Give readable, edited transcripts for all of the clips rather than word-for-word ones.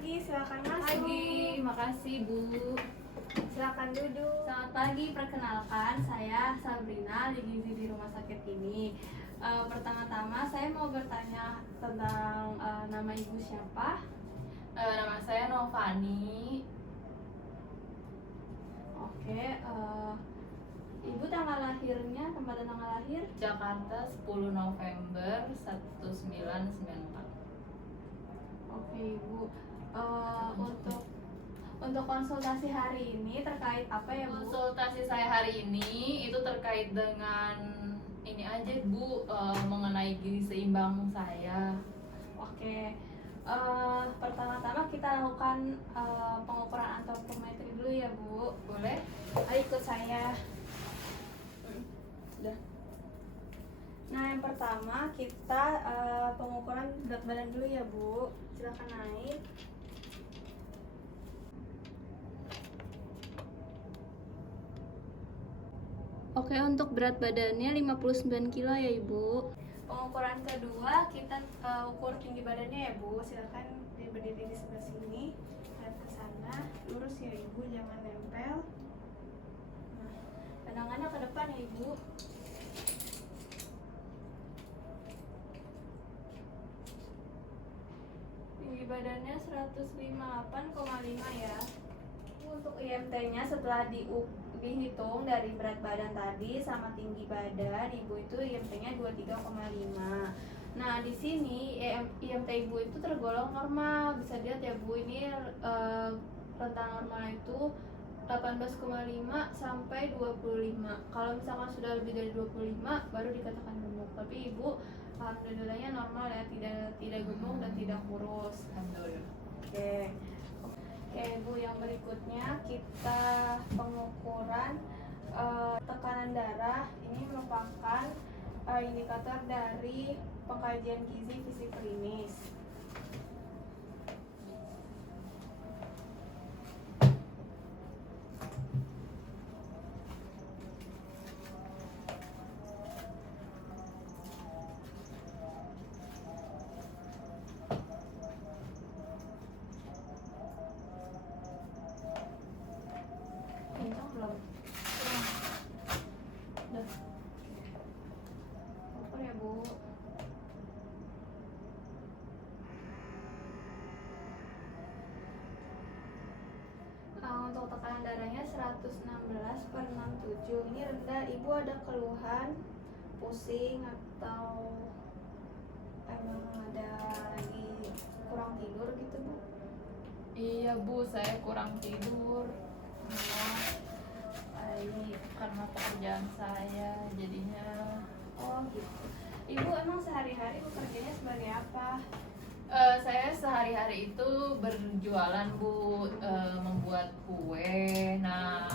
pagi, silakan masuk. Pagi, makasih Bu. Silakan duduk. Selamat pagi, perkenalkan saya Sabrina di gizi di rumah sakit ini. Pertama-tama saya mau bertanya tentang nama ibu siapa? Nama saya Novani. Oke, ibu tanggal lahirnya, tempat dan tanggal lahir? Jakarta 10 November 1994. Oke Ibu, untuk konsultasi hari ini terkait apa ya Bu? Konsultasi saya hari ini itu terkait dengan ini aja Bu, mengenai gizi seimbang saya. Oke, pertama-tama kita lakukan pengukuran antropometri dulu ya Bu. Boleh? Ayo ikut saya. Sudah. Nah yang pertama kita pengukuran berat badan dulu ya Bu. Silakan naik. Oke, untuk berat badannya 59 kilo ya Ibu. Pengukuran kedua kita ukur tinggi badannya ya Bu. Silakan berdiri di sebelah sini, lihat ke sana, lurus ya Ibu, jangan nempel. Nah, pandangannya ke depan ya Ibu. Tinggi badannya 158,5 ya. Untuk IMT-nya setelah dihitung dari berat badan tadi sama tinggi badan, ibu itu IMT-nya 23,5. Nah, di sini IMT ibu itu tergolong normal. Bisa dilihat ya Bu, ini rentang normal itu 18,5 sampai 25. Kalau misalkan sudah lebih dari 25 baru dikatakan gemuk. Tapi ibu alhamdulillahnya normal ya, tidak gemuk dan tidak kurus. Alhamdulillah. Oke Bu, yang berikutnya kita pengukuran tekanan darah. Ini merupakan indikator dari pengkajian gizi fisik klinis. Kencang belum? Udah. Ukur ya Bu. Untuk tekanan darahnya 116/67. Ini rendah. Ibu ada keluhan, pusing atau emang ada lagi kurang tidur gitu Bu? Iya Bu, saya kurang tidur. Baik. Karena pekerjaan saya jadinya. Oh gitu. Ibu emang sehari-hari bekerjanya sebagai apa? Saya sehari-hari itu berjualan Bu, membuat kue. Nah,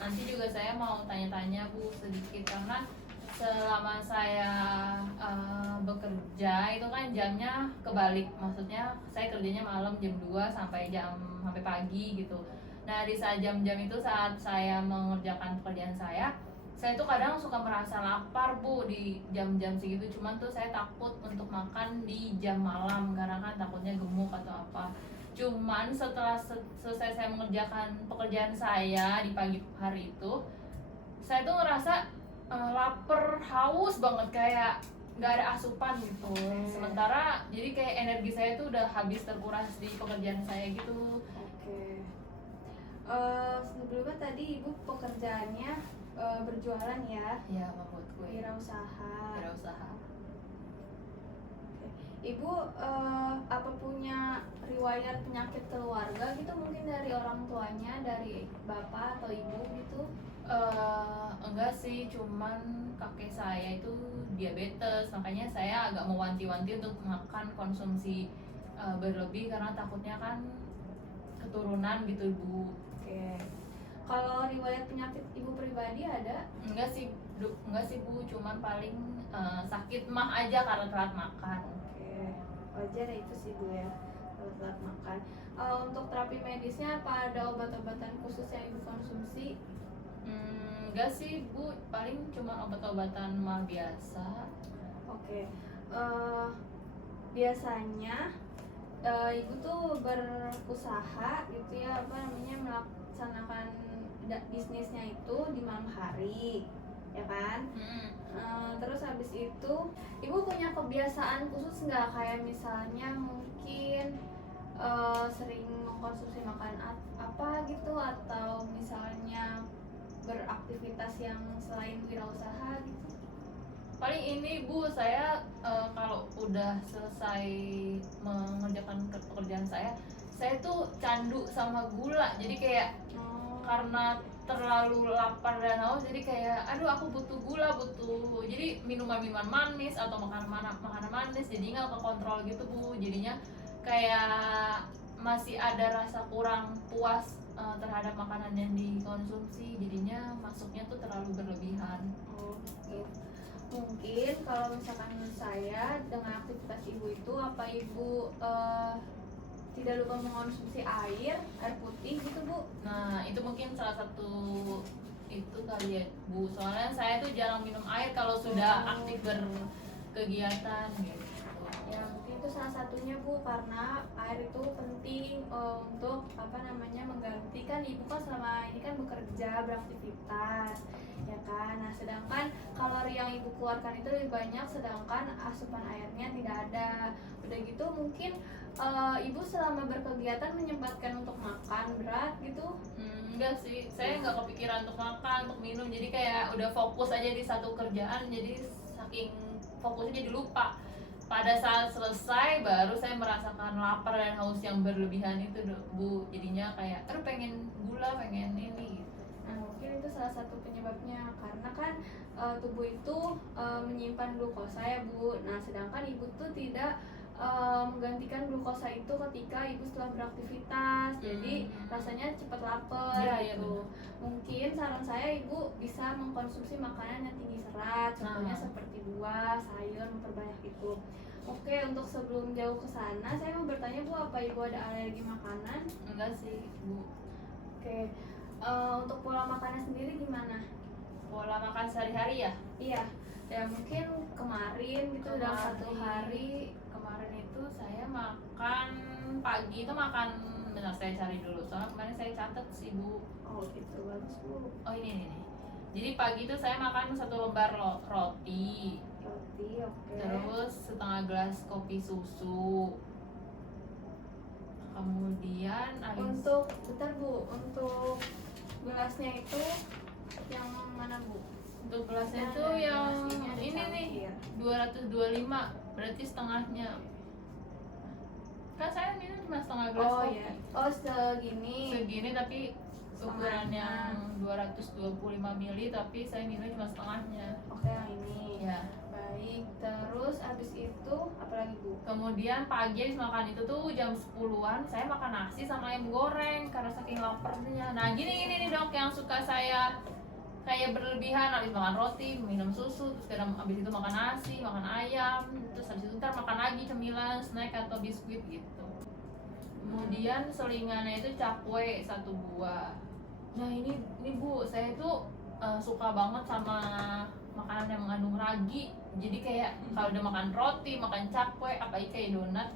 nanti juga saya mau tanya-tanya Bu sedikit, karena selama saya bekerja itu kan jamnya kebalik. Maksudnya saya kerjanya malam jam 2 sampai pagi gitu. Nah, di saat jam-jam itu saat saya mengerjakan pekerjaan saya tuh kadang suka merasa lapar Bu di jam-jam segitu. Cuman tuh saya takut untuk makan di jam malam karena kan takutnya gemuk atau apa. Cuman setelah selesai saya mengerjakan pekerjaan saya di pagi hari itu, saya tuh ngerasa lapar, haus banget, kayak nggak ada asupan gitu. Sementara jadi kayak energi saya tuh udah habis terkuras di pekerjaan saya gitu. Oke. Sebelumnya tadi ibu pekerjaannya berjualan ya, Ya, membuat kue. wirausaha. Wirausaha. Oke. Ibu apa punya riwayat penyakit keluarga gitu, mungkin dari orang tuanya, dari bapak atau ibu gitu? Enggak sih, cuman kakek saya itu diabetes, makanya saya agak mewanti-wanti untuk makan konsumsi berlebih karena takutnya kan keturunan gitu Bu. Oke. Kalau riwayat penyakit ibu pribadi ada? Enggak sih Bu, cuman paling sakit mah aja karena telat makan. Oke, wajar ya itu sih Bu ya, kalau telat makan. Untuk terapi medisnya apa ada obat-obatan khusus yang ibu konsumsi? Enggak sih Bu, paling cuma obat-obatan mah biasa. Oke. Biasanya ibu tuh berusaha gitu ya, apa namanya, melaksanakan bisnisnya itu di malam hari, ya kan? Terus habis itu ibu punya kebiasaan khusus nggak, kayak misalnya mungkin sering mengkonsumsi makanan apa gitu, atau misalnya beraktivitas yang selain wirausaha gitu? Paling ini Bu, saya kalau udah selesai mengerjakan pekerjaan saya tuh candu sama gula. Jadi kayak karena terlalu lapar dan haus, jadi kayak aduh aku butuh gula, jadi minuman manis atau makanan manis, jadi nggak kekontrol gitu Bu. Jadinya kayak masih ada rasa kurang puas terhadap makanan yang dikonsumsi, jadinya masuknya tuh terlalu berlebihan. Gitu. Mungkin kalau misalkan saya dengan aktivitas ibu itu, apa ibu tidak lupa mengkonsumsi air putih gitu Bu? Nah itu mungkin salah satu itu kali ya Bu, soalnya saya tuh jarang minum air kalau sudah aktif berkegiatan gitu. Ya mungkin itu salah satunya Bu, karena air itu penting untuk apa namanya, menggantikan ibu kan selama ini kan bekerja, beraktivitas, ya kan. Nah sedangkan kalori yang ibu keluarkan itu lebih banyak, sedangkan asupan airnya tidak ada. Udah gitu mungkin ibu selama berkegiatan menyempatkan untuk makan berat gitu? Enggak sih, saya nggak kepikiran untuk makan, untuk minum, jadi kayak udah fokus aja di satu kerjaan, jadi saking fokusnya jadi lupa. Pada saat selesai baru saya merasakan lapar dan haus yang berlebihan itu Bu, jadinya kayak aduh pengen gula, pengen ini gitu. Nah mungkin itu salah satu penyebabnya, karena kan tubuh itu menyimpan glukosa ya Bu. Nah sedangkan ibu tuh tidak menggantikan glukosa itu ketika ibu setelah beraktivitas, jadi rasanya cepat lapar gitu. Mungkin saran saya, ibu bisa mengkonsumsi makanan yang tinggi serat, contohnya seperti buah, sayur, memperbanyak itu. Oke, untuk sebelum jauh ke sana, saya mau bertanya Bu, apa ibu ada alergi makanan? Enggak sih Bu. Oke, untuk pola makannya sendiri gimana? Pola makan sehari-hari ya? Iya, ya mungkin kemarin gitu dalam satu hari. Kemarin itu saya makan pagi itu makan, bentar saya cari dulu soalnya kemarin saya catat sih Bu. Oh gitu, bagus Bu. Oh ini. Jadi pagi itu saya makan 1 lembar roti. Roti, oke. Terus setengah gelas kopi susu. Kemudian untuk bentar Bu, untuk gelasnya itu yang mana Bu? Untuk gelasnya itu yang ini nih, 225, berarti setengahnya. Kan saya minum cuma setengah gelas kopi. Iya. Oh segini Tapi ukuran yang 225 ml, tapi saya minum cuma setengahnya. Oke, yang ini. Ya. Baik, terus abis itu apa lagi Bu? Kemudian pagi habis makan itu tuh jam 10-an saya makan nasi sama ayam goreng karena saking laparnya. Nah gini nih Dok, yang suka saya kayak berlebihan, habis makan roti, minum susu, terus kadang habis itu makan nasi, makan ayam, terus habis itu ntar makan lagi cemilan, snack atau biskuit gitu. Kemudian selingannya itu cakwe 1 buah. Nah ini Bu, saya tuh suka banget sama makanan yang mengandung ragi. Jadi kayak kalau udah makan roti, makan cakwe, apalagi kayak donat,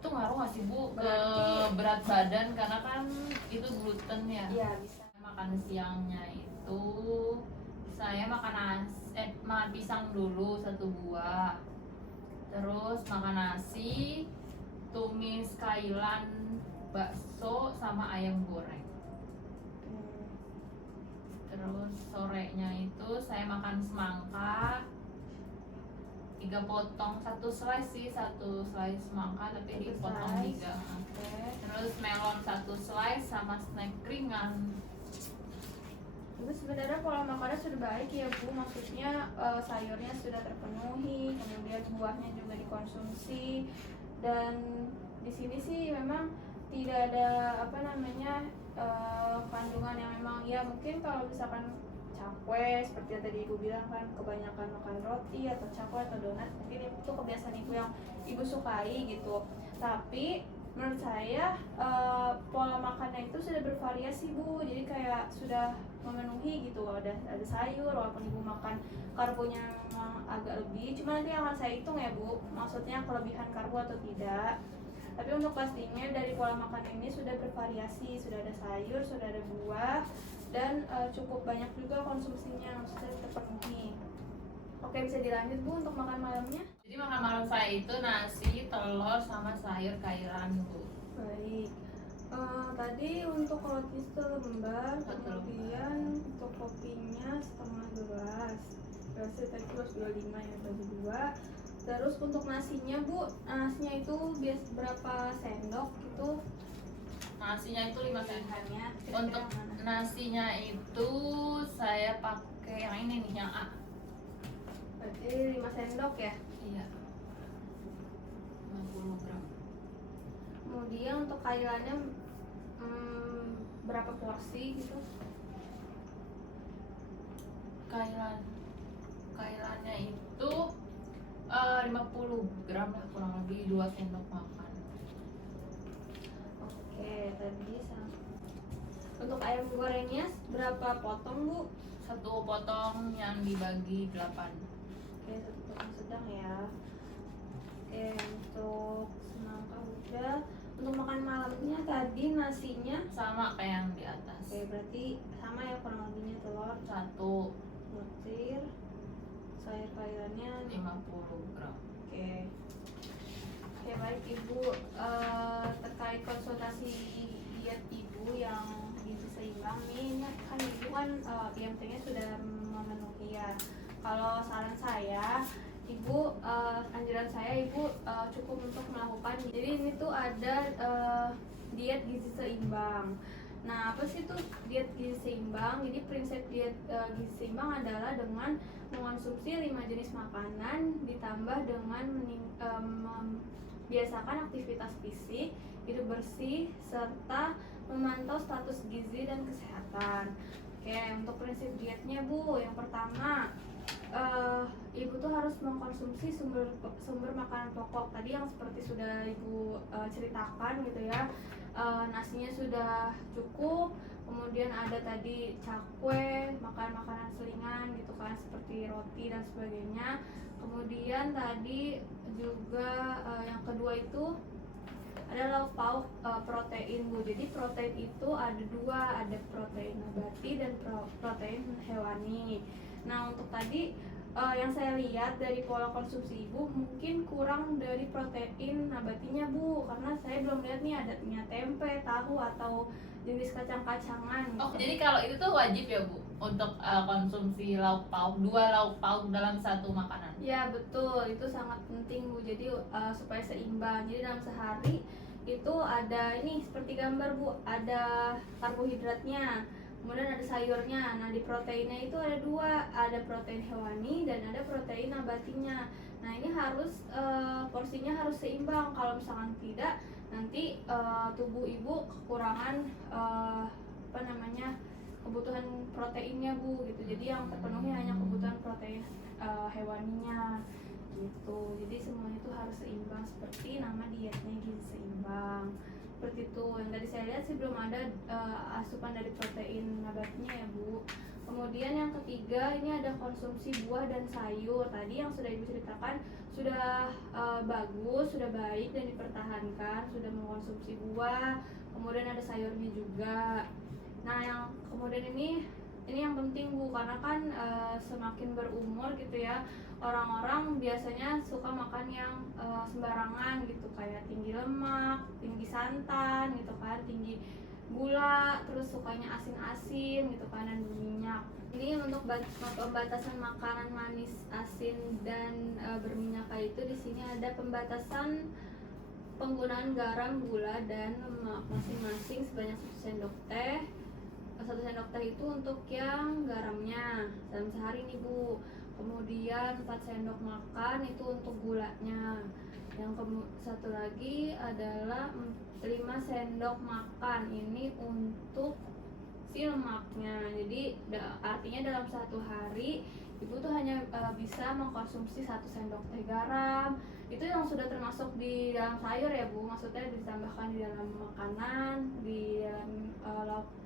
itu ngaruh nggak sih Bu ke berat badan, karena kan itu gluten ya? Iya bisa. Makan siangnya itu saya makan pisang dulu 1 buah, terus makan nasi, tumis kailan, bakso sama ayam goreng. Terus sorenya itu saya makan semangka 3 potong, 1 slice sih, 1 slice semangka tapi dipotong 3. Terus melon 1 slice sama snack ringan. Itu sebenarnya pola makannya sudah baik ya Bu, maksudnya sayurnya sudah terpenuhi, kemudian buahnya juga dikonsumsi, dan di sini sih memang tidak ada apa namanya kandungan yang memang ya, mungkin kalau misalkan cakwe seperti yang tadi ibu bilang kan, kebanyakan makan roti atau cakwe atau donat, mungkin itu kebiasaan ibu yang ibu sukai gitu. Tapi menurut saya pola makannya itu sudah bervariasi Bu, jadi kayak sudah memenuhi gitu. Ada sayur, walaupun ibu makan karbonya memang agak lebih, cuma nanti akan saya hitung ya Bu, maksudnya kelebihan karbo atau tidak. Tapi untuk pastinya dari pola makan ini sudah bervariasi, sudah ada sayur, sudah ada buah, dan cukup banyak juga konsumsinya, maksudnya terpenuhi. Oke, bisa dilanjut Bu untuk makan malamnya. Jadi makan malam saya itu nasi, telur, sama sayur cairan Bu. Baik. Tadi untuk roti selembar, Satu kemudian untuk kopinya setengah gelas. Berarti tadi 25 ya, bagi 2. Terus untuk nasinya Bu, nasinya itu berapa sendok itu? Nasinya itu 5 sendok. Pilihannya kira-kira Untuk mana? nasinya itu saya pakai yang ini nih, yang A. Berarti 5 sendok ya. Iya. 50 gram. Kemudian untuk cairannya berapa porsi gitu? Cairannya itu 50 gram lah, kurang lebih 2 sendok makan. Oke, tadi untuk ayam gorengnya berapa potong Bu? 1 potong yang dibagi 8. Oke, 1 potong sedang ya. Oke, untuk semangka udah. Untuk makan malamnya tadi nasinya Sama kayak yang di atas. oke, berarti sama ya kurang lebihnya, telur 1 butir, sayur cairannya 50 gram. Oke. Oke, baik Ibu. Terkait konsultasi diet Ibu yang gizi seimbang nih, ini kan Ibu kan IMT-nya sudah memenuhi ya. Kalau saran saya, Ibu, anjuran saya Ibu cukup untuk melakukan. Jadi ini tuh ada diet gizi seimbang. Nah, apa sih tuh diet gizi seimbang? Jadi prinsip diet gizi seimbang adalah dengan mengonsumsi 5 jenis makanan ditambah dengan membiasakan aktivitas fisik, hidup bersih, serta memantau status gizi dan kesehatan. Oke, untuk prinsip dietnya Bu, yang pertama Ibu tuh harus mengkonsumsi sumber makanan pokok tadi yang seperti sudah Ibu ceritakan gitu ya. Nasinya sudah cukup, kemudian ada tadi cakwe, makan makanan selingan gitu kan, seperti roti dan sebagainya. Kemudian tadi juga yang kedua itu ada lauk pauk protein Bu. Jadi protein itu ada 2, ada protein nabati dan protein hewani. Nah, untuk tadi yang saya lihat dari pola konsumsi Ibu mungkin kurang dari protein nabatinya Bu, karena saya belum lihat nih ada tempe, tahu atau jenis kacang-kacangan. Oh, jadi kalau itu tuh wajib ya Bu untuk konsumsi lauk pauk, 2 lauk pauk dalam satu makanan. Ya betul, itu sangat penting Bu. Jadi supaya seimbang. Jadi dalam sehari itu ada ini seperti gambar Bu, ada karbohidratnya, kemudian ada sayurnya. Nah, di proteinnya itu ada 2, ada protein hewani dan ada protein nabatinya. Nah, ini harus porsinya harus seimbang. Kalau misalkan tidak, nanti tubuh Ibu kekurangan kebutuhan proteinnya Bu gitu. Jadi yang terpenuhi hanya kebutuhan protein hewaninya gitu. Jadi semuanya itu harus seimbang seperti nama dietnya gizi seimbang. Seperti itu. Yang tadi saya lihat sih belum ada asupan dari protein nabatinya ya Bu. Kemudian yang ketiga ini ada konsumsi buah dan sayur. Tadi yang sudah Ibu ceritakan sudah bagus, sudah baik dan dipertahankan, sudah mengkonsumsi buah. Kemudian ada sayurnya juga. Nah, yang kemudian ini yang penting Bu, karena kan semakin berumur gitu ya, orang-orang biasanya suka makan yang sembarangan gitu, kayak tinggi lemak, tinggi santan gitu kan, tinggi gula, terus sukanya asin-asin gitu kan, dan berminyak. Ini untuk pembatasan makanan manis, asin dan berminyak itu di sini ada pembatasan penggunaan garam, gula dan lemak masing-masing sebanyak 1 sendok teh. 1 sendok teh itu untuk yang garamnya dalam sehari nih Bu. Kemudian 4 sendok makan itu untuk gulanya. Yang satu lagi adalah 5 sendok makan ini untuk si lemaknya. Jadi artinya dalam 1 hari Ibu tuh hanya bisa mengkonsumsi 1 sendok teh garam. Itu yang sudah termasuk di dalam sayur ya Bu, maksudnya ditambahkan di dalam makanan, di dalam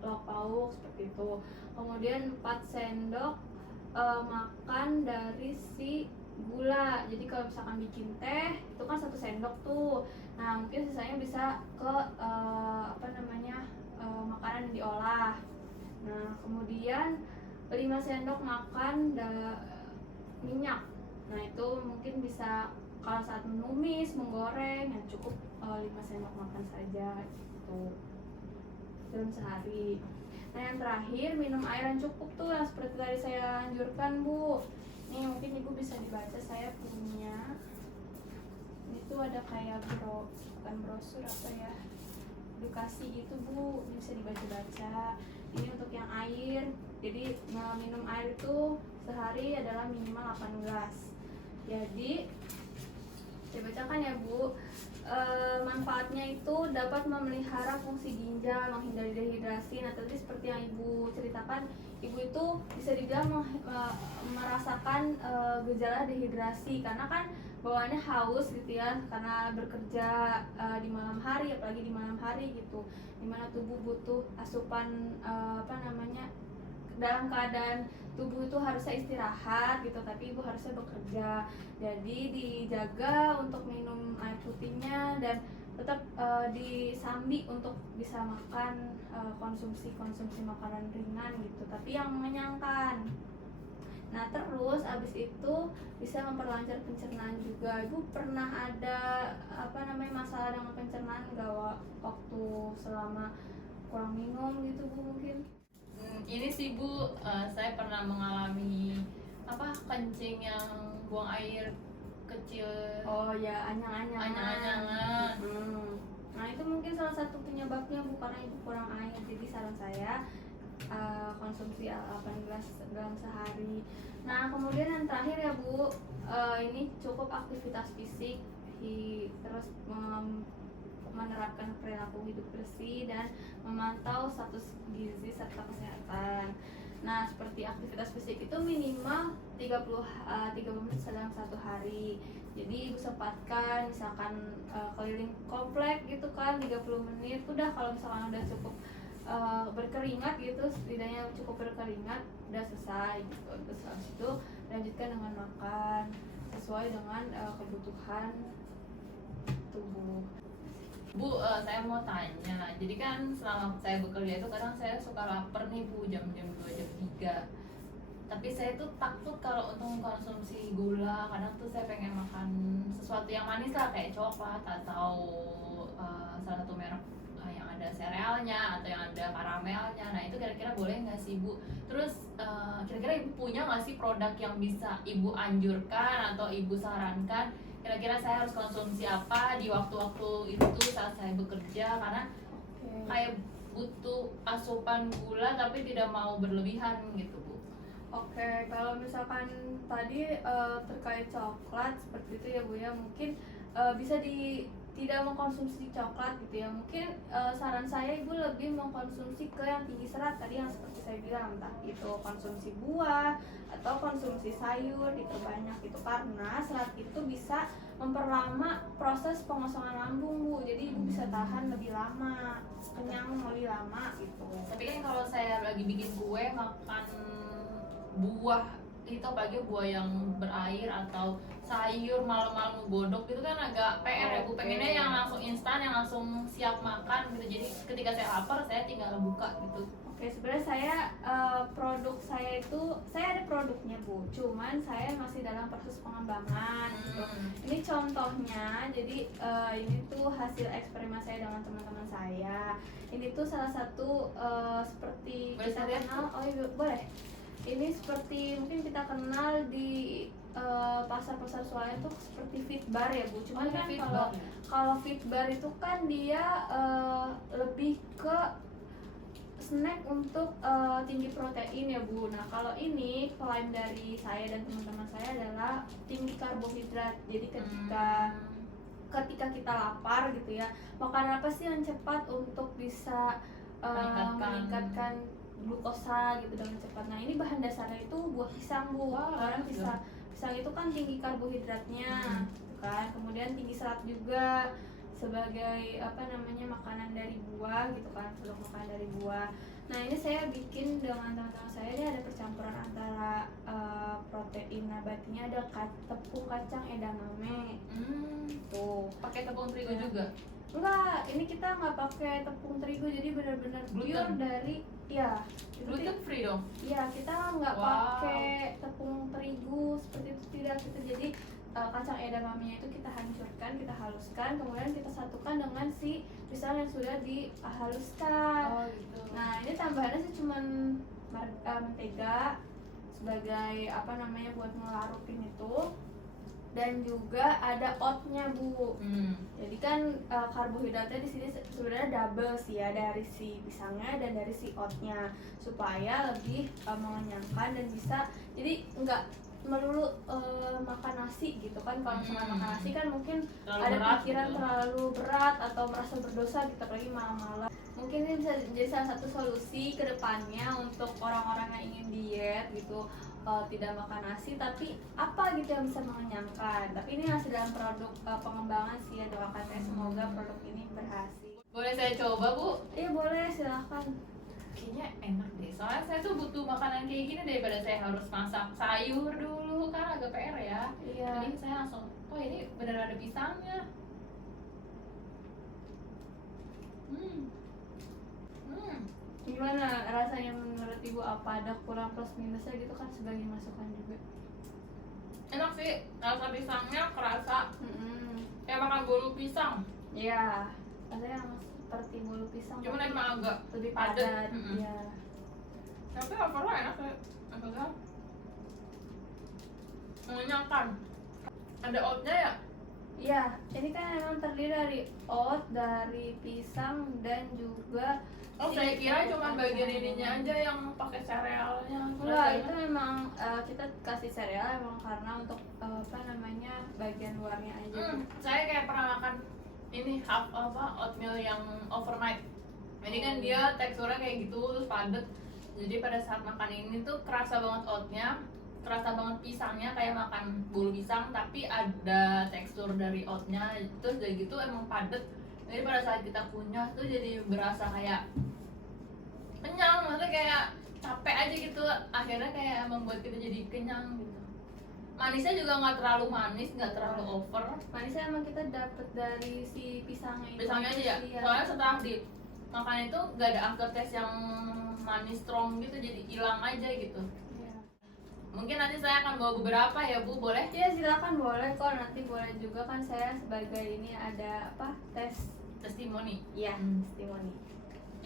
lauk pauk seperti itu. Kemudian 4 sendok makan dari si gula. Jadi kalau misalkan bikin teh itu kan 1 sendok tuh. Nah mungkin sisanya bisa ke makanan yang diolah. Nah kemudian 5 sendok makan minyak. Nah itu mungkin bisa kalau saat menumis, menggoreng, yang cukup 5 sendok makan saja gitu dalam sehari. Nah yang terakhir minum air yang cukup tuh yang seperti tadi saya anjurkan Bu. Nih mungkin Ibu bisa dibaca, saya punya ini tuh ada kayak bukan brosur apa ya, edukasi gitu Bu, ini bisa dibaca-baca. Ini untuk yang air, jadi minum air itu sehari adalah minimal 8 gelas. Jadi saya bacakan ya Bu. Manfaatnya itu dapat memelihara fungsi ginjal, menghindari dehidrasi. Nah tadi seperti yang Ibu ceritakan, Ibu itu bisa dibilang merasakan gejala dehidrasi karena kan bawaannya haus gitu ya, karena bekerja di malam hari, apalagi di malam hari gitu, dimana tubuh butuh asupan dalam keadaan tubuh itu harusnya istirahat gitu, tapi Ibu harusnya bekerja. Jadi dijaga untuk minum air putihnya dan tetap disambi untuk bisa makan konsumsi makanan ringan gitu, tapi yang mengenyangkan. Nah terus abis itu bisa memperlancar pencernaan juga. Ibu pernah ada masalah dengan pencernaan nggak waktu selama kurang minum gitu Bu mungkin? Ini sih Bu, saya pernah mengalami kencing yang buang air kecil. Oh ya, anyang-anyangan. Nah itu mungkin salah satu penyebabnya Bu, karena Ibu kurang air. Jadi saran saya konsumsi 8 gelas dalam sehari. Nah kemudian yang terakhir ya Bu, ini cukup aktivitas fisik, terus menerapkan perilaku hidup bersih dan memantau status gizi serta kesehatan. Nah, seperti aktivitas fisik itu minimal 30 menit dalam 1 hari. Jadi Ibu sempatkan misalkan keliling komplek gitu kan 30 menit. Udah kalau misalkan udah cukup berkeringat gitu, setidaknya cukup berkeringat, udah selesai gitu. Terus habis itu lanjutkan dengan makan sesuai dengan kebutuhan tubuh. Bu, saya mau tanya, jadi kan selama saya bekerja itu kadang saya suka lapar nih Bu, jam-jam 2, jam 3. Tapi saya tuh takut kalau untuk mengkonsumsi gula, kadang tuh saya pengen makan sesuatu yang manis lah, kayak coklat atau salah satu merek yang ada serealnya atau yang ada karamelnya. Nah itu kira-kira boleh nggak sih Bu? Terus kira-kira Ibu punya nggak sih produk yang bisa Ibu anjurkan atau Ibu sarankan? Kira-kira saya harus konsumsi apa di waktu-waktu itu saat saya bekerja, karena kayak butuh asupan gula tapi tidak mau berlebihan gitu Bu. Oke, kalau misalkan tadi terkait coklat seperti itu ya Bu ya, mungkin bisa tidak mengkonsumsi coklat gitu ya. Mungkin saran saya Ibu lebih mengkonsumsi ke yang tinggi serat tadi yang seperti saya bilang, entah itu konsumsi buah atau konsumsi sayur diperbanyak itu, karena serat itu bisa memperlama proses pengosongan lambung Bu. Jadi Ibu bisa tahan lebih lama, kenyang lebih lama gitu. Tapi kan kalau saya lagi bikin kue makan buah itu, apalagi buah yang berair atau sayur malam-malam godok gitu kan agak PR ya Bu. Pengennya yang langsung instan, yang langsung siap makan gitu. Jadi ketika saya lapar saya tinggal buka gitu. Oke, sebenarnya saya produk saya itu saya ada produknya Bu, cuman saya masih dalam proses pengembangan gitu. Ini contohnya, jadi ini tuh hasil eksperimen saya dengan teman-teman saya. Ini tuh salah satu seperti boleh kita kenal, oh iya boleh. Ini seperti mungkin kita kenal di pasar-pasar swalayan tuh seperti Fitbar ya Bu. Cuman kan kalau Fitbar itu kan dia lebih ke snack untuk tinggi protein ya Bu. Nah kalau ini klaim dari saya dan teman-teman saya adalah tinggi karbohidrat. Jadi ketika kita lapar gitu ya, makan apa sih yang cepat untuk bisa meningkatkan glukosa gitu dengan cepat. Nah ini bahan dasarnya itu buah pisang Bu. Karena pisang itu kan tinggi karbohidratnya gitu kan. Kemudian tinggi serat juga sebagai makanan dari buah gitu kan, produk makanan dari buah. Nah ini saya bikin dengan teman-teman saya, ini ada percampuran antara protein nabatinya, ada tepung kacang edamame. Tuh. Pakai tepung terigu Ya. juga. Enggak, ini kita nggak pakai tepung terigu, jadi benar-benar pure Gluten? dari ya. Itu Gluten free dong. iya, kita nggak Wow. pakai tepung terigu seperti itu, tidak. Kita jadi kacang edamame itu kita hancurkan, kita haluskan, kemudian kita satukan dengan si pisang yang sudah dihaluskan. Oh gitu. Nah ini tambahannya sih cuman mentega sebagai apa namanya buat ngelarutin itu, dan juga ada oatnya Bu. Jadi kan karbohidratnya di sini sebenarnya double sih ya, dari si pisangnya dan dari si oatnya, supaya lebih mengenyangkan dan bisa jadi nggak melulu makan nasi gitu kan. Kalau misalnya makan nasi kan mungkin Terlalu ada berat pikiran gitu. terlalu berat atau merasa berdosa gitu, apalagi malam-malam. Mungkin ini bisa jadi salah satu solusi ke depannya untuk orang-orang yang ingin diet gitu, tidak makan nasi tapi apa gitu yang bisa mengenyangkan. Tapi ini masih dalam produk pengembangan sih ya, doakan saya semoga produk ini berhasil. Boleh saya coba Bu? Iya boleh, silahkan. Kayaknya enak deh, soalnya saya tuh butuh makanan kayak gini daripada saya harus masak sayur dulu, kan agak PR ya. Iya. Jadi saya langsung, oh ini bener ada pisangnya. Gimana rasanya menurut Ibu, apa ada kurang plus minusnya gitu kan sebagai masukan juga? Enak sih, rasa pisangnya kerasa kayak makan bolu pisang. Iya, rasanya seperti bolu pisang. Cuman tapi emang agak lebih padat. padat. Iya. Tapi overall enak sih, maksudnya mengenyangkan. Ada oatnya ya? Iya, ini kan emang terdiri dari oat, dari pisang, dan juga Oh saya kira cuma bagian ininya aja yang pakai serealnya. enggak, itu memang kita kasih sereal emang karena untuk apa namanya bagian luarnya aja. Saya kayak pernah makan ini oatmeal yang overnight. Ini kan dia teksturnya kayak gitu terus padat. Jadi pada saat makan ini tuh kerasa banget oatnya, kerasa banget pisangnya kayak makan bolu pisang, tapi ada tekstur dari oatnya. Terus dari gitu emang padat. Jadi pada saat kita kunyah tuh jadi berasa kayak kenyang, maksudnya kayak capek aja gitu. Akhirnya kayak membuat kita jadi kenyang gitu. Manisnya juga nggak terlalu manis, nggak terlalu over. Manisnya emang kita dapet dari si pisangnya itu. Pisangnya aja ya. Iya. Soalnya setelah dimakan itu nggak ada aftertaste yang manis strong gitu, jadi hilang aja gitu. Iya. Mungkin nanti saya akan bawa beberapa ya Bu, boleh? Iya silakan, boleh kok, nanti boleh juga kan, saya sebagai ini ada apa Testimoni. Iya, testimoni.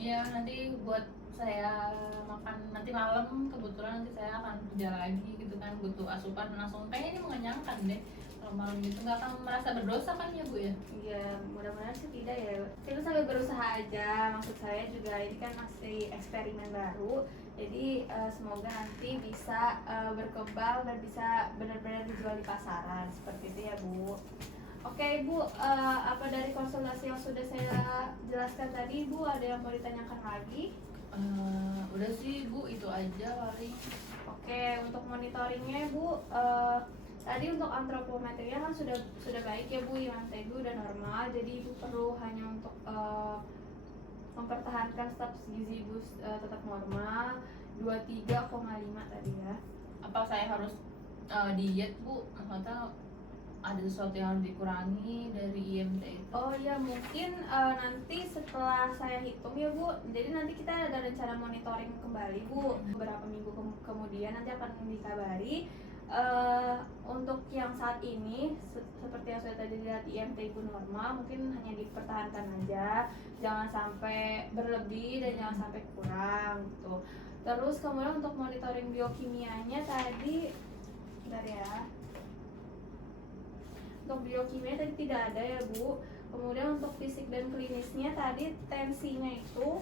Iya, nanti buat saya makan nanti malam, kebetulan nanti saya akan kerja lagi gitu kan, butuh asupan langsung kayaknya ini mengenyangkan deh. Kalau malam gitu nggak akan merasa berdosa kan ya Bu ya? Iya, mudah-mudahan sih tidak ya. Kita sambil berusaha aja, maksud saya juga ini kan masih eksperimen baru. Jadi semoga nanti bisa berkembang dan bisa benar-benar dijual di pasaran seperti itu ya Bu. Oke Ibu, apa dari konsultasi yang sudah saya jelaskan tadi Ibu ada yang mau ditanyakan lagi? Udah sih Bu, itu aja paling. Oke, untuk monitoringnya Bu, tadi untuk antropometrinya kan sudah baik ya Bu, iman Ibu udah normal, jadi Ibu perlu hanya untuk mempertahankan status gizi Ibu tetap normal 23,5 tadi ya. Apa saya harus diet Bu? Maksudnya ada sesuatu yang harus dikurangi dari IMT itu? Oh iya, mungkin nanti setelah saya hitung ya Bu, jadi nanti kita ada rencana monitoring kembali Bu. Beberapa minggu kemudian nanti akan dikabari. Untuk yang saat ini seperti yang sudah tadi dilihat IMT Ibu normal, mungkin hanya dipertahankan aja, jangan sampai berlebih dan jangan sampai kurang gitu. Terus kemudian untuk monitoring biokimianya tadi, bentar ya. Untuk biokimia tadi tidak ada ya Bu. Kemudian untuk fisik dan klinisnya tadi tensinya itu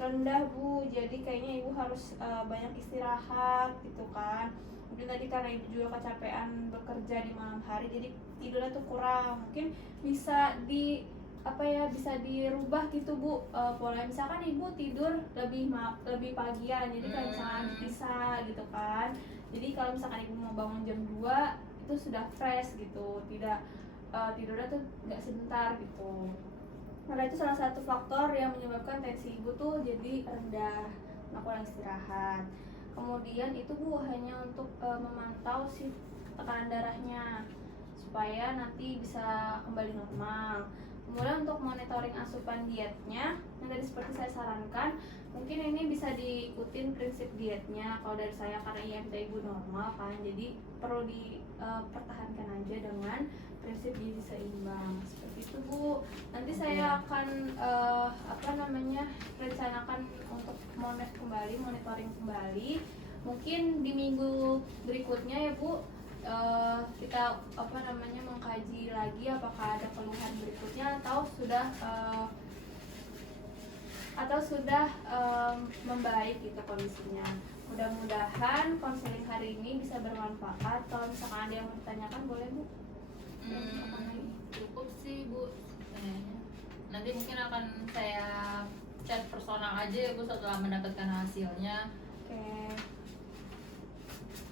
rendah Bu. Jadi kayaknya Ibu harus banyak istirahat gitu kan. Mungkin tadi karena Ibu juga kecapean bekerja di malam hari, jadi tidurnya tuh kurang. Mungkin bisa bisa dirubah gitu Bu, pola. Misalkan Ibu tidur lebih pagian, jadi kalau misalkan bisa gitu kan. Jadi kalau misalkan Ibu mau bangun jam 2 itu sudah fresh gitu, tidak tidurnya tuh nggak sebentar gitu. Karena itu salah satu faktor yang menyebabkan tensi ibu tuh jadi rendah. Nah, kurang istirahat. Kemudian itu Bu hanya untuk memantau si tekanan darahnya supaya nanti bisa kembali normal. Kemudian untuk monitoring asupan dietnya, yang tadi seperti saya sarankan, mungkin ini bisa diikutin prinsip dietnya. Kalau dari saya karena IMT ibu normal kan, jadi perlu dipertahankan aja dengan prinsip gizi seimbang. Seperti itu Bu. Nanti saya akan rencanakan untuk monitoring kembali. Mungkin di minggu berikutnya ya Bu, kita mengkaji lagi apakah ada keluhan berikutnya atau sudah membaik gitu kondisinya. Mudah-mudahan konseling hari ini bisa bermanfaat. Kalau misalkan ada yang mau ditanyakan boleh Bu. Cukup sih Bu kayaknya. Nanti mungkin akan saya chat personal aja ya Bu setelah mendapatkan hasilnya.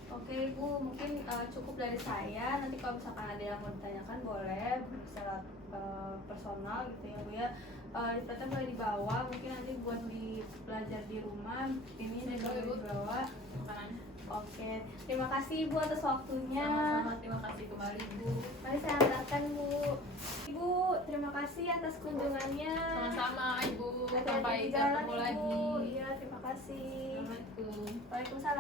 Oke Bu, mungkin cukup dari saya. Nanti kalau misalkan ada yang mau ditanyakan boleh secara personal gitu ya Bu ya. Liputan boleh dibawa, mungkin nanti buat belajar di rumah. Ini boleh dibawa makanannya. Oke, terima kasih Ibu atas waktunya. Terima kasih kembali Bu. Mari saya antarkan Bu. Ibu, terima kasih atas kunjungannya. Sama-sama Ibu. Hati-hati Sampai di jalan, ketemu Ibu. lagi. Iya, terima kasih. Assalamualaikum. Waalaikumsalam.